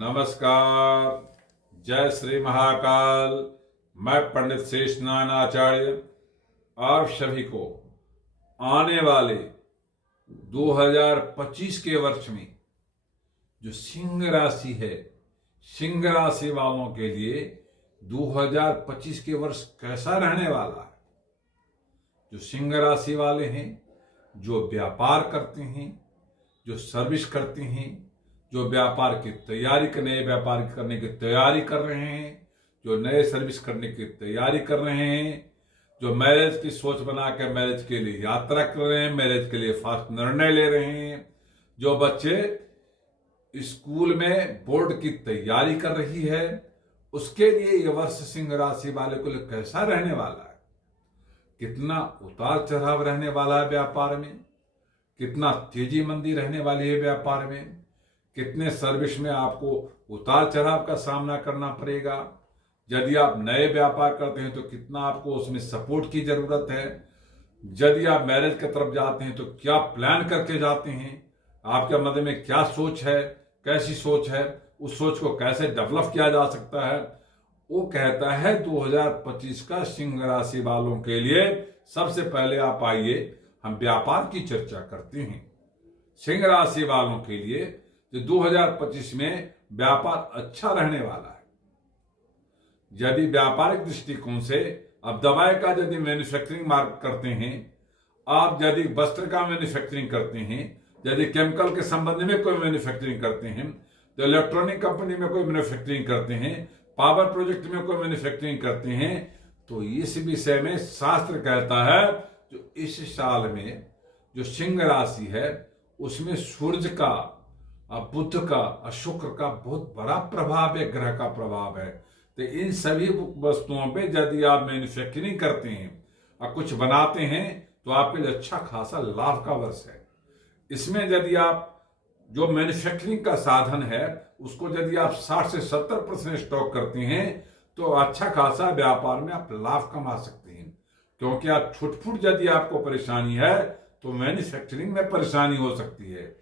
नमस्कार। जय श्री महाकाल। मैं पंडित शेषनारायण आचार्य आप सभी को आने वाले 2025 के वर्ष में जो सिंह राशि है, सिंह राशि वालों के लिए 2025 के वर्ष कैसा रहने वाला है। जो सिंह राशि वाले हैं, जो व्यापार करते हैं, जो सर्विस करते हैं, जो व्यापार की तैयारी नए व्यापार करने की तैयारी कर रहे हैं, जो नए सर्विस करने की तैयारी कर रहे हैं, जो मैरिज की सोच बना के मैरिज के लिए यात्रा कर रहे हैं, मैरिज के लिए फास्ट निर्णय ले रहे हैं, जो बच्चे स्कूल में बोर्ड की तैयारी कर रही है, उसके लिए यह वर्ष सिंह राशि वाले को लिए कैसा रहने वाला है। कितना उतार चढ़ाव रहने वाला है व्यापार में, कितना तेजी मंदी रहने वाली है व्यापार में, कितने सर्विस में आपको उतार चढ़ाव का सामना करना पड़ेगा। यदि आप नए व्यापार करते हैं तो कितना आपको उसमें सपोर्ट की जरूरत है। यदि आप मैरिज की तरफ जाते हैं तो क्या प्लान करके जाते हैं, आपके मन में क्या सोच है, कैसी सोच है, उस सोच को कैसे डेवलप किया जा सकता है। वो कहता है 2025 का सिंह राशि वालों के लिए सबसे पहले आप आइए हम व्यापार की चर्चा करते हैं। सिंह राशि वालों के लिए जो 2025 में व्यापार अच्छा रहने वाला है। यदि व्यापारिक दृष्टिकोण से आप दवाई का यदि मैन्युफैक्चरिंग मार्क करते हैं, आप यदि वस्त्र का मैन्युफैक्चरिंग करते हैं, यदि केमिकल के संबंध में कोई मैन्युफैक्चरिंग करते हैं, तो इलेक्ट्रॉनिक कंपनी में कोई मैन्युफैक्चरिंग करते हैं, पावर प्रोजेक्ट में कोई मैन्युफैक्चरिंग करते हैं, तो इस विषय में शास्त्र कहता है जो इस साल में जो सिंह राशि है उसमें सूर्य का, बुध का, शुक्र का बहुत बड़ा प्रभाव है, ग्रह का प्रभाव है। तो इन सभी वस्तुओं पे यदि आप मैन्युफैक्चरिंग करते हैं और कुछ बनाते हैं तो आपके लिए अच्छा खासा लाभ का वर्ष है। इसमें यदि आप जो मैन्युफैक्चरिंग का साधन है उसको यदि आप 60 से 70% स्टॉक करते हैं तो अच्छा खासा व्यापार में आप लाभ कमा सकते हैं। क्योंकि आप छुटफुट यदि आपको परेशानी है तो मैन्युफैक्चरिंग में परेशानी हो सकती है।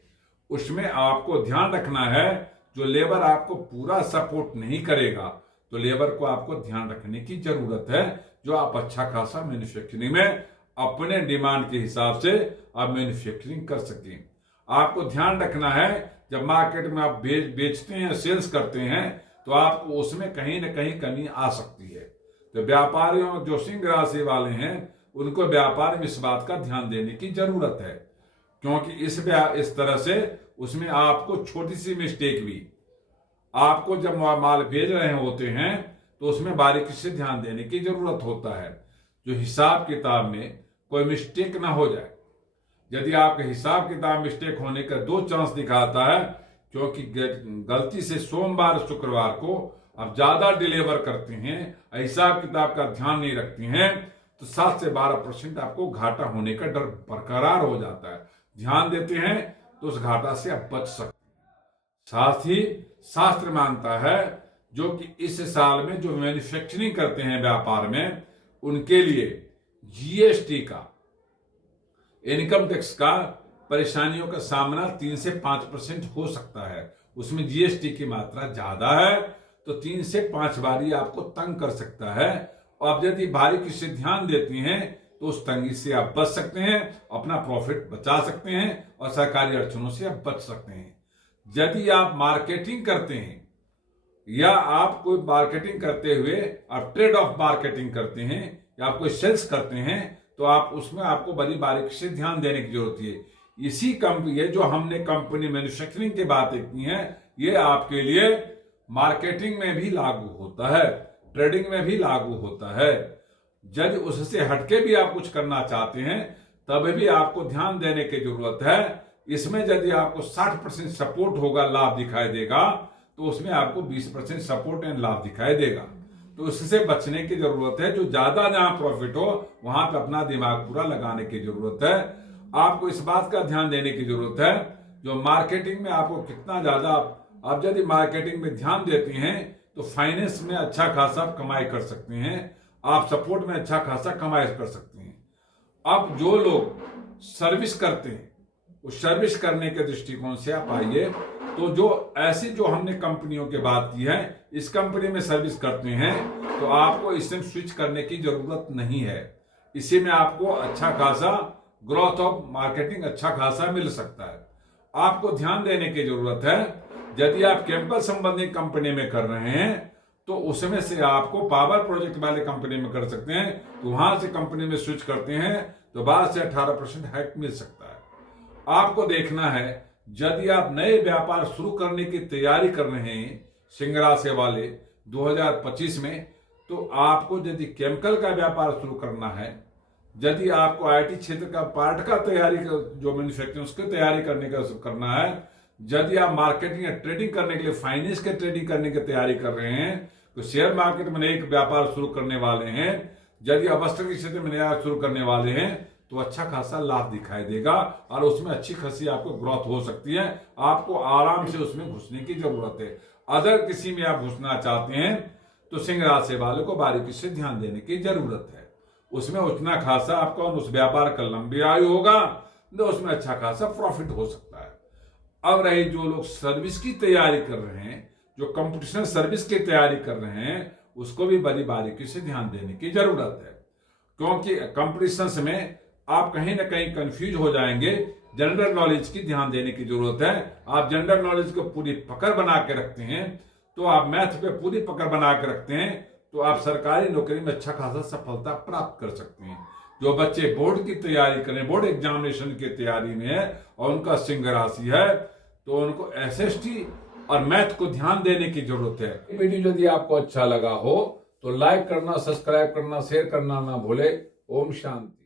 उसमें आपको ध्यान रखना है, जो लेबर आपको पूरा सपोर्ट नहीं करेगा तो लेबर को आपको ध्यान रखने की जरूरत है, जो आप अच्छा खासा मैन्युफैक्चरिंग में अपने डिमांड के हिसाब से आप मैन्युफैक्चरिंग कर सकें। आपको ध्यान रखना है, जब मार्केट में आप बेचते हैं, सेल्स करते हैं, तो आपको उसमें कहीं ना कहीं कमी आ सकती है। तो व्यापारियों जो सिंह राशि वाले हैं उनको व्यापार में इस बात का ध्यान देने की जरूरत है, क्योंकि इस तरह से उसमें आपको छोटी सी मिस्टेक भी, आपको जब माल भेज रहे होते हैं तो उसमें बारीकी से ध्यान देने की जरूरत होता है, जो हिसाब किताब में कोई मिस्टेक ना हो जाए। यदि आपके हिसाब किताब मिस्टेक होने का 2 चांस दिखाता है, क्योंकि गलती से सोमवार शुक्रवार को आप ज्यादा डिलीवर करते हैं, हिसाब किताब का ध्यान नहीं रखते हैं, तो 7 से 12% आपको घाटा होने का डर बरकरार हो जाता है। ध्यान देते हैं तो उस घाटा से आप बच सकते हैं। साथ ही शास्त्र मानता है जो कि इस साल में जो मैन्युफैक्चरिंग करते हैं व्यापार में, उनके लिए जीएसटी का, इनकम टैक्स का परेशानियों का सामना 3 से 5% हो सकता है। उसमें जीएसटी की मात्रा ज्यादा है तो 3 से 5 बारी आपको तंग कर सकता है। और यदि बारीकी से ध्यान देती हैं तो उस तंगी से आप बच सकते हैं, अपना प्रॉफिट बचा सकते हैं और सरकारी अड़चनों से आप बच सकते हैं। यदि आप मार्केटिंग करते हैं या आप कोई मार्केटिंग करते हुए आप ट्रेड ऑफ मार्केटिंग करते हैं या आप कोई सेल्स करते हैं तो आप उसमें आपको बड़ी बारीकी से ध्यान देने की जरूरत है। इसी कंपनी, ये जो हमने कंपनी मैन्युफैक्चरिंग की बातें की हैं, ये आपके लिए मार्केटिंग में भी लागू होता है, ट्रेडिंग में भी लागू होता है। यदि उससे हटके भी आप कुछ करना चाहते हैं तब भी आपको ध्यान देने की जरूरत है। इसमें यदि आपको 60% सपोर्ट होगा, लाभ दिखाई देगा, तो उसमें आपको 20% सपोर्ट एंड लाभ दिखाई देगा। तो उससे बचने की जरूरत है। जो ज्यादा जहां प्रॉफिट हो वहां पे अपना दिमाग पूरा लगाने की जरूरत है। आपको इस बात का ध्यान देने की जरूरत है, जो मार्केटिंग में आपको कितना ज्यादा, आप यदि मार्केटिंग में ध्यान देते हैं तो फाइनेंस में अच्छा खासा कमाई कर सकते हैं, आप सपोर्ट में अच्छा खासा कमाई कर सकते हैं। अब जो लोग सर्विस करते हैं उस सर्विस करने के दृष्टिकोण से आप आइए, तो जो ऐसी जो हमने कंपनियों की बात की है, इस कंपनी में सर्विस करते हैं तो आपको इसमें स्विच करने की जरूरत नहीं है। इसी में आपको अच्छा खासा ग्रोथ ऑफ मार्केटिंग अच्छा खासा मिल सकता है। आपको ध्यान देने की जरूरत है, यदि आप केमिकल संबंधी कंपनी में कर रहे हैं तो उसमें से आपको पावर प्रोजेक्ट वाले कंपनी में कर सकते हैं, तो वहां से कंपनी में स्विच करते हैं तो 12 से 18% हाइक मिल सकता है। आपको देखना है, यदि आप नए व्यापार शुरू करने की तैयारी कर रहे हैं सिंह राशि वाले 2025 में, तो आपको यदि केमिकल का व्यापार शुरू करना है, यदि आपको आईटी क्षेत्र का पार्ट का तैयारी जो मैन्युफैक्चरिंग उसकी तैयारी करना है, यदि आप मार्केटिंग या ट्रेडिंग करने के लिए फाइनेंस के ट्रेडिंग करने की तैयारी कर रहे हैं, तो शेयर मार्केट में एक व्यापार शुरू करने वाले हैं, यदि आप वस्त्र के क्षेत्र में नया शुरू करने वाले हैं, तो अच्छा खासा लाभ दिखाई देगा और उसमें अच्छी खासी आपको ग्रोथ हो सकती है। आपको आराम से उसमें घुसने की जरूरत है। अगर किसी में आप घुसना चाहते हैं तो सिंह राशि वालों को बारीकी से ध्यान देने की जरूरत है। उसमें उतना खासा आपका उस व्यापार का लंबी आयु होगा तो उसमें अच्छा खासा प्रॉफिट हो सकता है। अब रही जो लोग सर्विस की तैयारी कर रहे हैं, जो कंपटीशन सर्विस की तैयारी कर रहे हैं, उसको भी बड़ी बारीकी से ध्यान देने की जरूरत है, क्योंकि कंपटीशन में आप कहीं ना कहीं कंफ्यूज हो जाएंगे। जनरल नॉलेज की ध्यान देने की जरूरत है। आप जनरल नॉलेज को पूरी पकड़ बना के रखते हैं, तो आप मैथ पे पूरी पकड़ बना के रखते हैं, तो आप सरकारी नौकरी में अच्छा खासा सफलता प्राप्त कर सकते हैं। जो बच्चे बोर्ड की तैयारी करें, बोर्ड एग्जामिनेशन की तैयारी में है और उनका सिंह राशि है, तो उनको एसएसटी और मैथ को ध्यान देने की जरूरत है। वीडियो यदि आपको अच्छा लगा हो तो लाइक करना, सब्सक्राइब करना, शेयर करना ना भूले। ओम शांति।